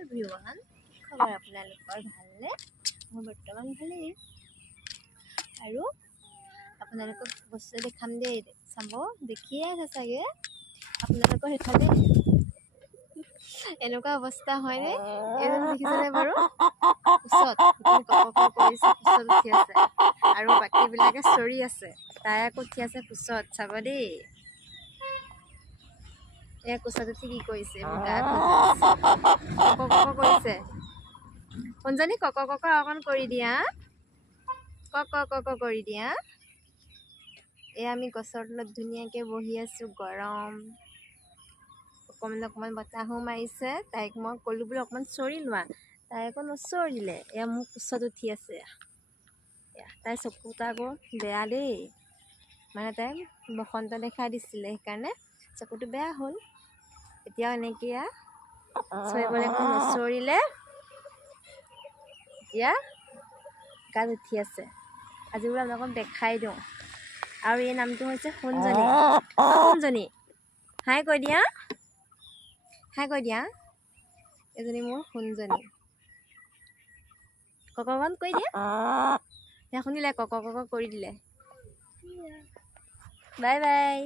Everyone, খবৰ আপোনালোকৰ ভালনে? মোৰ বৰ্তমান ভালেই। আৰু আপোনালোকক বস্তু দেখাম দেই, চাব। দেখিয়ে আছে চাগে আপোনালোকৰ সেইফালে এনেকুৱা অৱস্থা হয়নে? এজন দেখিছেনে বাৰু? কোচত কৰিছে, কোচত উঠি আছে আৰু বাকীবিলাকে চৰি আছে। তাই আকৌ উঠি আছে কোচত, চাব দেই। এয়া কোচত উঠি কি কৰিছে? কক কৰিছে। শুনজনী কক অকণ কৰি দিয়া। কক কৰি দিয়া। এয়া আমি গছৰ তলত ধুনীয়াকৈ বহি আছোঁ, গৰম। অকণমান বতাহো মাৰিছে। তাইক মই ক'লোঁ বোলো অকণমান চৰি লোৱা। তাই আকৌ নচৰিলে। এয়া মোৰ কোচত উঠি আছে। তাই চকুটা আকৌ বেয়া দেই, মানে তাই বসন্ত দেখা দিছিলে, সেইকাৰণে চকুটো বেয়া হ'ল। এতিয়াও এনেকৈ চৰিবলৈ আকৌ নচৰিলে, এতিয়া গাত উঠি আছে। আজি বোলো আপোনালোকক দেখাই দিওঁ। আৰু এই নামটো হৈছে সোণজনী। সোণজনী হাই কৈ দিয়া, হাই কৈ দিয়া। এজনী মোৰ সোণজনী। ককন কৈ দিয়া। শুনিলে কক কৰি দিলে। Bye bye.